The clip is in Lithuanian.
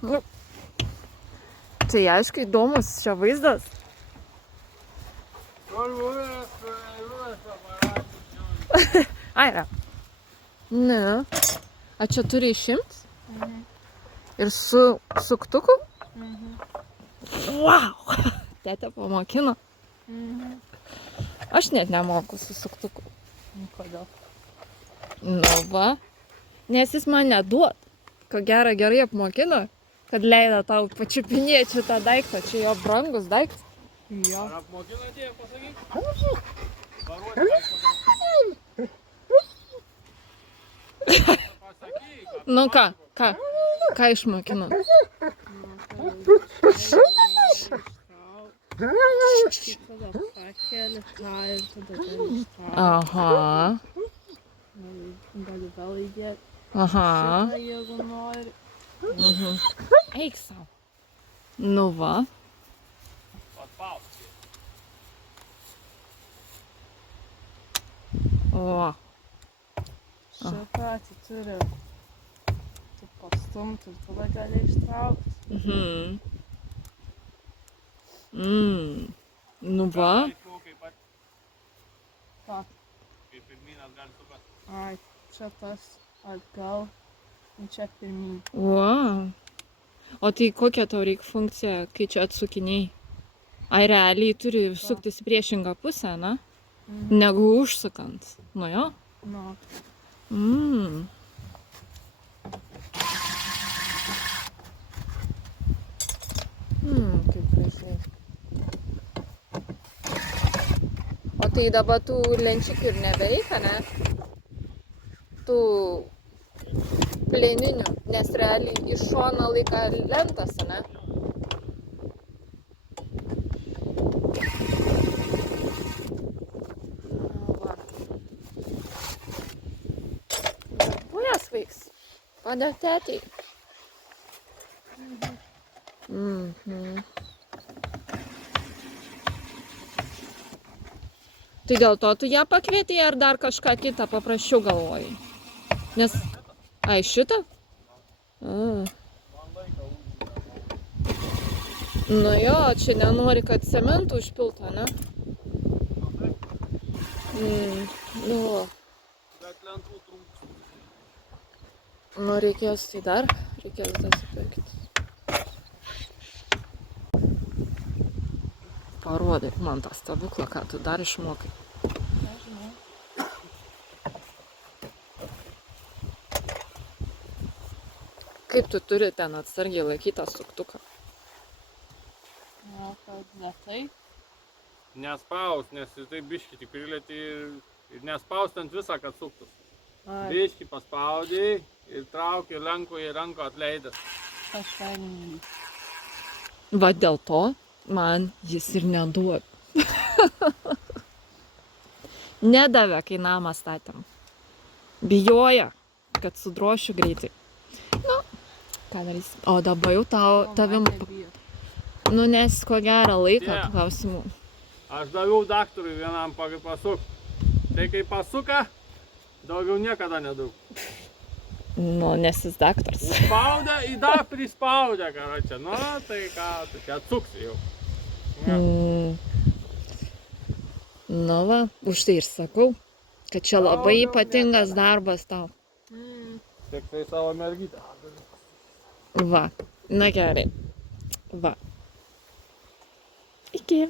Nu, tai aišku, įdomus čia vaizdas. Aira. Ne. A čia turi išimt? Ir su suktuku? Wow! Tėtė pamokino. Aš net nemoku su suktuku. Kodėl? Nu va. Nes jis man neduot. Ko gero gerai apmokino, kad leido tau pačiupinėti šitą daiktą. Čia jo brangus daiktas. Jo. Ar apmokino tėvą, pasakyk? Nu ką išmokino? Tada pakeli ką ir tada gali ištraukti. Aha. Gali vėl įdėti Aha. šitą, jeigu nori. Eik sau. Nu va. O. Šitą atituri. Tu pastumti ir tada gali ištraukti. Nu va. Ką? Kaip pirminas gali suprast. Ai, čia tas atgal. Ir čia pirmin. Wow. O tai kokia tau reikia funkcija, kai čia atsukiniai? Ai realiai turi suktis į priešingą pusę, na? Negu užsukant. Nu jo? Nu. Kaip gražiai. O tai dabar tų lenčikių ir nebereikia, ne? Tų plieninių, nes realiai iš šono laika lentas, ne? Va. Kojas veiks. Padėk tėtei. Tai dėl to tu ją pakvietei ar dar kažką kitą paprasčiau galvojai? Nes... Ai, šitą? Nu jo, čia nenori, kad cementų užpiltų, ne? Nu, Bet lentų trūksta. nu reikės tai dar, reikės dasipirkti. Parodyk man tą stebuklą, ką tu dar išmokai. Nežinau. Kaip tu turi ten atsargiai laikytą suktuką? Na, kad ne taip. Nespaus, nes tai biškį tik prilėti ir nespaus ant visą, kad suktus. Ai, Biškį paspaudai ir trauki lenko į ranką atleidęs. pašvelninį. Va dėl to man jis ir neduoda. Nedavė, kai namą statėm. Bijoja, kad sudrošiu greitai. Nu, ką darysi? O dabar jau tavim... Nu, nes ko gero laiko Tie. klausimų. Aš daviau daktarui vienam pasuk. Tai kai pasuka, daugiau niekada nedaug. Nu, nes jis daktaras. Spaudė, į dar prispaudė, karočią. Nu, tai ką, tu čia atsuksi jau. Nu va, už tai ir sakau, kad čia labai ypatingas darbas tau. Tik tai savo mergytę. Va, na gerai. Va. Iki.